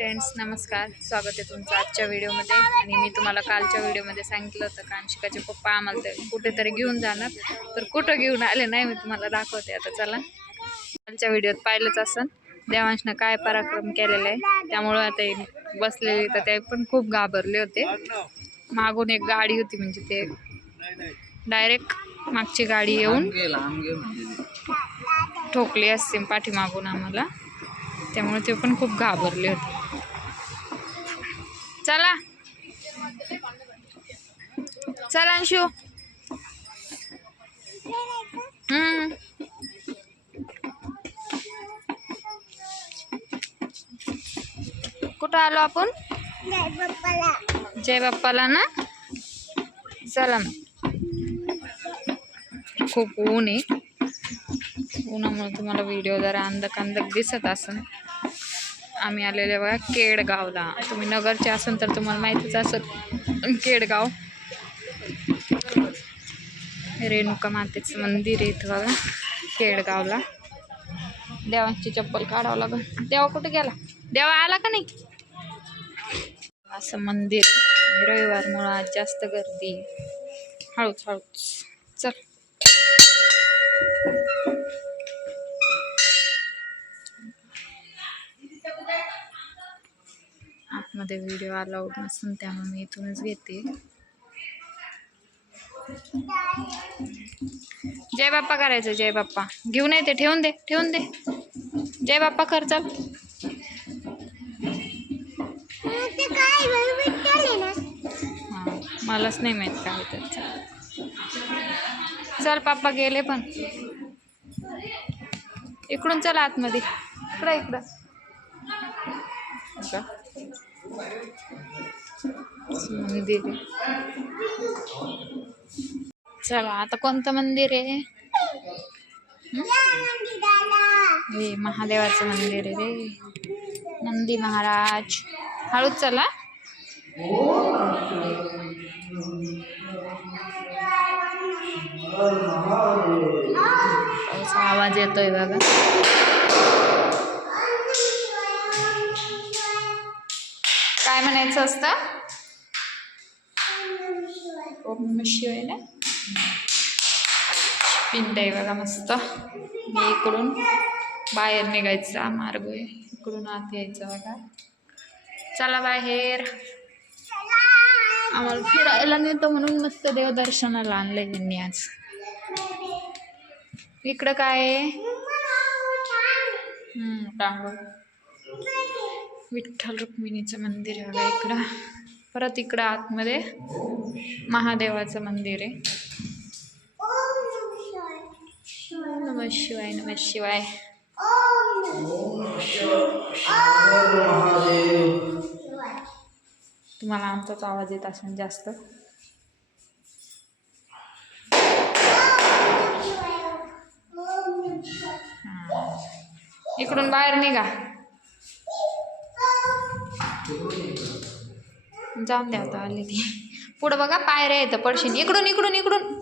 Friends नमस्कार. स्वागत आहे तुमचं आजच्या व्हिडिओमध्ये. आणि मी तुम्हाला कालच्या व्हिडिओमध्ये सांगितलं होतं कांशिकाचे पप्पा आम्हाला ते कुठेतरी घेऊन जाणार. तर कुठं घेऊन आले नाही मी तुम्हाला दाखवते आता. चला. कालच्या व्हिडिओत पाहिलंच असन देवांशनं काय पराक्रम केलेला आहे. त्यामुळं आता बसलेले तर ते पण खूप घाबरले होते. मागून एक गाडी होती म्हणजे ते डायरेक्ट मागची गाडी येऊन ठोकली असते पाठीमागून आम्हाला. त्यामुळे ते पण खूप घाबरले होते. चल अंशू. हम्म. कुठं आलो आपण? जय बाप्पाला ना? चला मग खूप ऊन आहे. उन्हामुळे तुम्हाला व्हिडिओ जरा अंधक अंधक दिसत असेल आम्ही आलेले बघा केडगावला. तुम्ही नगरचे असाल तर तुम्हाला माहितीच असेल. केडगाव. रेणुका मातेचं मंदिर आहे इथं बघा केडगावला देवांची चप्पल काढावं लागल. देवा कुठे गेला? देवा आला का नाही? असं मंदिर रविवार रविवारमुळं जास्त गर्दी हळूच हळूच. चल. आतमध्ये व्हिडिओ अलाउड नसून त्यामुळे मी इथूनच घेते. जय बाप्पा करायचं जय बाप्पा. घेऊन येते ठेवून दे ठेवून दे. जय बाप्पा कर चल. मलाच नाही माहीत काय तर. चल पाप्पा गेले पण. इकडून चल आतमध्ये. इकडं इकडं. मंदिर आहे चला आता कोणतं मंदिर आहे? हं? महादेवाचं मंदिर आहे रे. नंदी महाराज. हळूच चला. आवाज येतोय बघा. काय म्हणायचं असतं? ओम नमः शिवाय ना? पिंड आहे बघा मस्त. मी इकडून बाहेर निघायचा मार्ग आहे. इकडून आत यायचं बघा. चला बाहेर. आम्हाला फिरायला नेतो म्हणून मस्त देवदर्शनाला आणलंय त्यांनी आज. इकडं काय आहे? विठ्ठल रुक्मिणीचं मंदिर आहे बघा इकडं. परत इकडं आतमध्ये महादेवाचं मंदिर आहे. नम शिवाय नम शिवाय. तुम्हाला आमचाच आवाज येत असेल जास्त. इकडून बाहेर निघा. जाऊन द्या आता आली ती. पुढं बघा पायऱ्या येतं पडशील इकडून इकडून इकडून.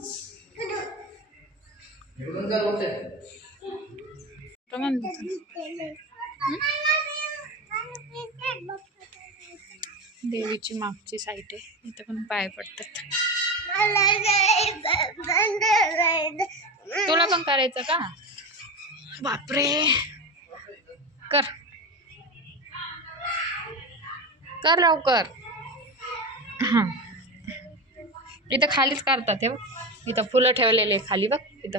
देवीची मागची साईट आहे. इथं पण पाय पडतात. तुला पण करायचं का? बापरे. कर. कर लवकर. हां. इथं खालीच करतात हे बघ. इथं फुलं ठेवलेले खाली बघ. इथं.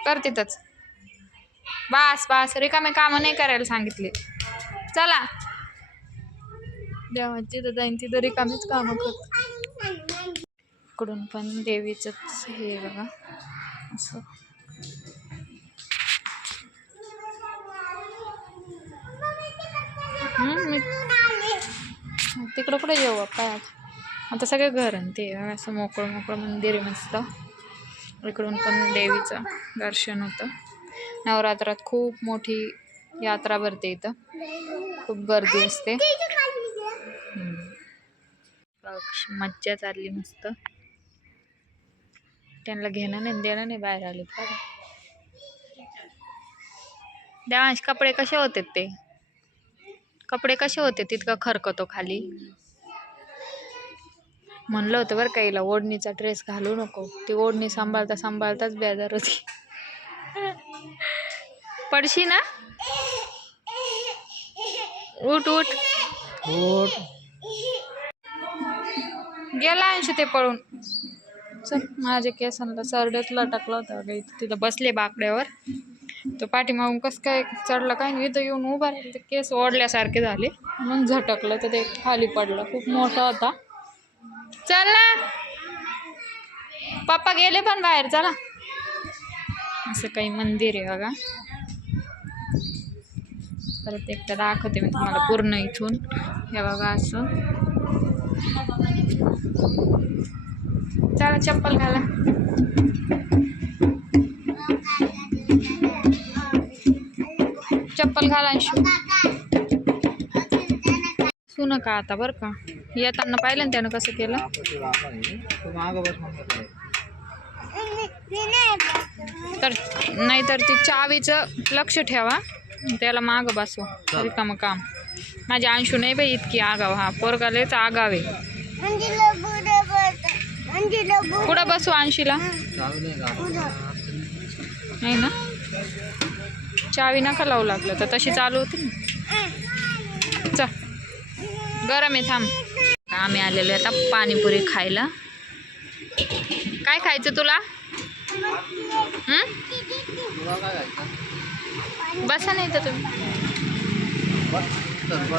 कर तिथंच. बास बास. रिकामे कामं नाही करायला सांगितले. चला. देवाची तिथं जाईन तिथं रिकामीच कामं करत इकडून पण देवीचंच हे बघा. असं. तिकडं कुठे येऊ बाप्पा आता सगळे घर आणि ते असं मोकळं मोकळं मंदिर आहे मस्त. इकडून पण देवीचं दर्शन होतं. नवरात्रात खूप मोठी यात्रा भरते इथं. खूप गर्दी असते. मज्जा चालली मस्त. त्यांना घेणं नाही देणं नाही बाहेर आले. देवांश कपडे कसे होते ते? कपडे कसे होते तितकं खरकतो खाली? म्हणलं होतं बरं का हिला ओढणीचा ड्रेस घालू नको. ती ओढणी सांभाळता सांभाळताच बेजार होती. पडशी ना? उठ उठ. पोट गेला अंश ते पळून. चल माझ्या केसांना सरडेच लटकला होता तिथं बसले बाकड्यावर. तो पाठीमागून कसं काय चढला काय नाही. इथं येऊन उभा राहिले. ते केस ओढल्यासारखे झाले. मग झटकलं तर ते खाली पडलं. खूप मोठा होता. चल ना. पप्पा गेले पण बाहेर चला. असं काही मंदिर आहे बघा. परत एकदा दाखवते मी तुम्हाला पूर्ण इथून. हे बघा असं. चला चप्पल घाला. चप्पल घाला सुन का आता बरं का? येताना पाहिलं ना त्यानं कसं केलं? बस तर नाहीतर ती चावीचं लक्ष ठेवा. त्याला माग बसवा. रिकामं काम. माझी अंशू नाही बाई इतकी आगाव. हा लयच आगाव कुठं बसू अंशीला? नाही ना? चावी नका लावू लागलं. तर तशी चालू होती ना. चल. गरम आहे थांब. आम्ही आलेलो आहे आता पाणीपुरी खायला. काय खायचं तुला? बसा नाही तर तुम्ही.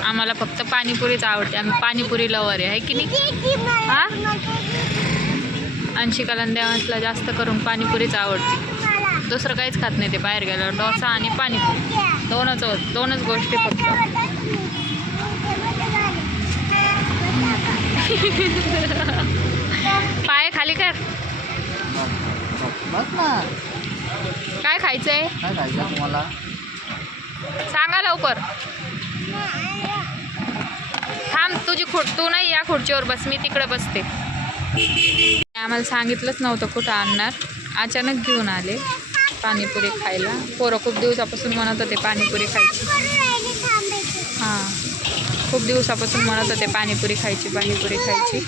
आम्हाला फक्त पाणीपुरीच आवडते. आम्ही पाणीपुरी लवर आहे की नाही? हा? अंशिकाला आणि देवांशला जास्त करून पाणीपुरीच आवडते. दुसरं काहीच खात नाही ते बाहेर गेल्यावर. डोसा आणि पाणीपुरी. दोनच दोनच गोष्टी फक्त. पाय खाली कर. बस ना काय खायचंय? काय खायचं तुम्हाला? सांगा लवकर. थांब तुझी खुड तू नाही या खुर्चीवर बस मी तिकडे बसते. आम्हाला सांगितलंच नव्हतं कुठं आणणार. अचानक घेऊन आले पाणीपुरी खायला. पोरं खूप दिवसापासून म्हणत होते पाणीपुरी खायची. हां. खूप दिवसापासून म्हणत होते पाणीपुरी खायची पाणीपुरी खायची.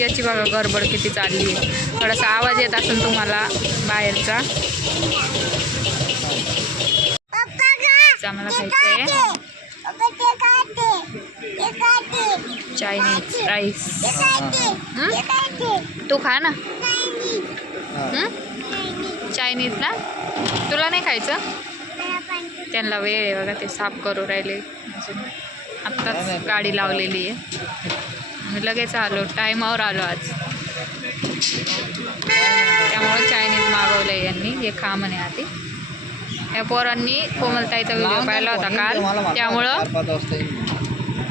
याची बघा गडबड किती चालली आहे. थोडासा आवाज येत असेल तुम्हाला बाहेरचा. आम्हाला खायचं आहे चायनीज राईस तू खा ना? चायनीज ना? तुला नाही खायचं? त्यांना वेळ आहे बघा ते साफ करू राहिले. अजून आत्ताच गाडी लावलेली आहे. लगेच आलो टायमावर आलो आज. त्यामुळं चायनीज मागवलं आहे यांनी हे खा म्हणे आधी. या पोरांनी कोमलताईचा व्हिडिओ पाहिला होता काल. त्यामुळं.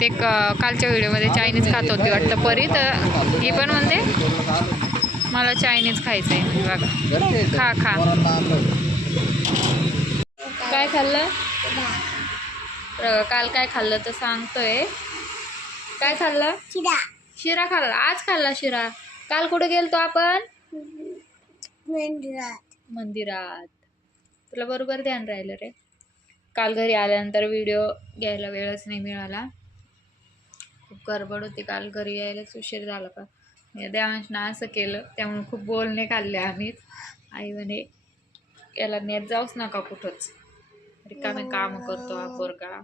ते क- कालच्या व्हिडिओमध्ये चायनीज खात होती वाटतं. परी तर ही पण म्हणते. मला चायनीज खायचं आहे म्हणजे बघा. खा, खा. काय खाल्लं? काल काय खाल्लं तर सांगतोय. काय खाल्लं? शिरा. खाल्ला. आज खाल्ला शिरा. काल कुठे गेलतो आपण? मंदिरात. तुला बरोबर ध्यान राहिलं रे. काल घरी आल्यानंतर व्हिडिओ घ्यायला वेळच नाही मिळाला. खूप गडबड होती. काल घरी यायलाच उशीर झाला का देवांशनं असं केलं. त्यामुळे खूप बोलणे खाल्ले आम्हीच. आई म्हणे याला नेत जाऊच नका कुठंच. रिकामे काम करतो हा पोरगा.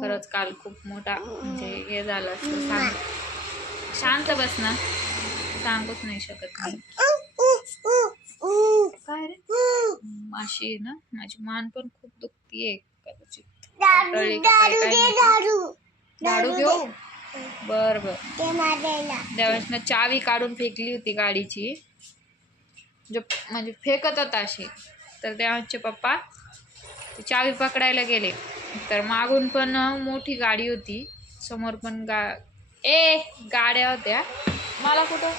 खरंच काल खूप मोठा म्हणजे हे झालं असतं. सांग शांत बस ना. सांगूच नाही शकत मी. काय रे? माशी आहे ना? माझी मान पण खूप दुखतीये. कदाचित कळली का काय काय माहिती. घेऊ? बर बर. त्यावेळेस चावी काढून फेकली होती गाडीची. जो म्हणजे फेकत होता अशी. तर देवांचे पप्पा चावी पकडायला गेले. तर मागून पण मोठी गाडी होती. समोर पण गा ए गाड्या होत्या. मला कुठं?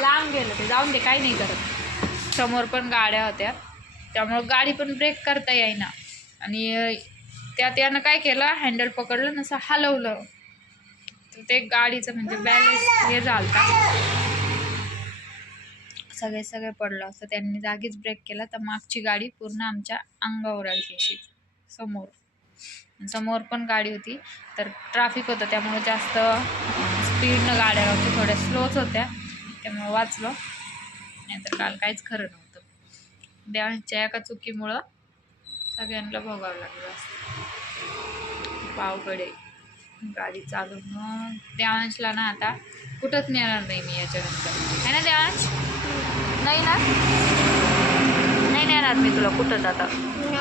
लांब गेलं ते. जाऊन दे काही नाही करत. समोर पण गाड्या होत्या. त्यामुळं गाडी पण ब्रेक करता येईना. आणि त्यात यानं काय केलं? हँडल पकडलं नसं हलवलं. तर ते गाडीचं म्हणजे बॅलन्स हे झालता सगळे सगळे पडलं असतो. त्यांनी जागीच ब्रेक केला. तर मागची गाडी पूर्ण आमच्या अंगावर आली अशी समोर. समोर पण गाडी होती. तर ट्रॅफिक होतं. त्यामुळे जास्त स्पीडनं गाड्या होत्या थोड्या स्लोच होत्या. त्यामुळे वाचलो. नाहीतर काल काहीच खरं नव्हतं. देवांच्या एका चुकीमुळं सगळ्यांना भोगावं लागलं असतं. पावकडे गाडी चालून मग देवांशला ना आता कुठंच नेणार नाही मी याच्यानंतर. आहे ना देवांश? नाही ना? नाही नेणार मी तुला कुठंच आता.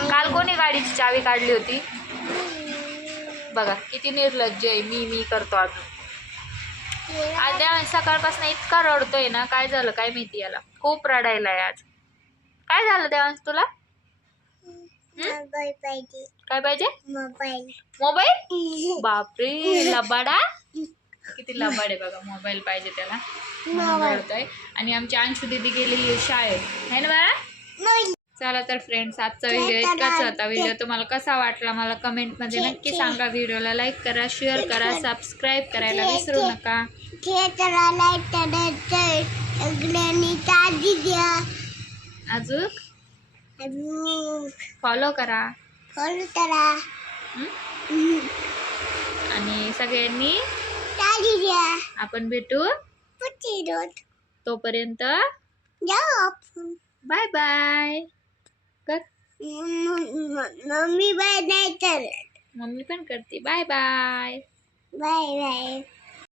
काल कोणी गाडीची चावी काढली होती? बघा किती निर्लज्ज आहे. मी मी करतो अजून. आज सकाळपासून इतका रडतोय ना काय झालं काय माहिती याला? खूप रडायलाय आज. काय झालं देवांश तुला? काय पाहिजे? मोबाईल. मोबाईल? बापरे लबाडा. किती लबाड आहे बघा मोबाईल पाहिजे त्याला. म्हणून आणि आमची अंशू दिदी गेलेली आहे शाळेत. है ना बाळा? चला तर फ्रेंड्स आजचा व्हिडिओ इतकाच होता. व्हिडिओ तुम्हाला कसा वाटला मला कमेंटमध्ये नक्की सांगा. व्हिडिओला लाईक करा शेअर करा सबस्क्राईब करायला विसरू नका. अजून फॉलो करा. फॉलो करा? आणि सगळ्यांनी आपण भेटू. तोपर्यंत बाय बाय. कर. मम्मी बाय नाही तर मम्मी पण करते. Bye bye. Bye bye.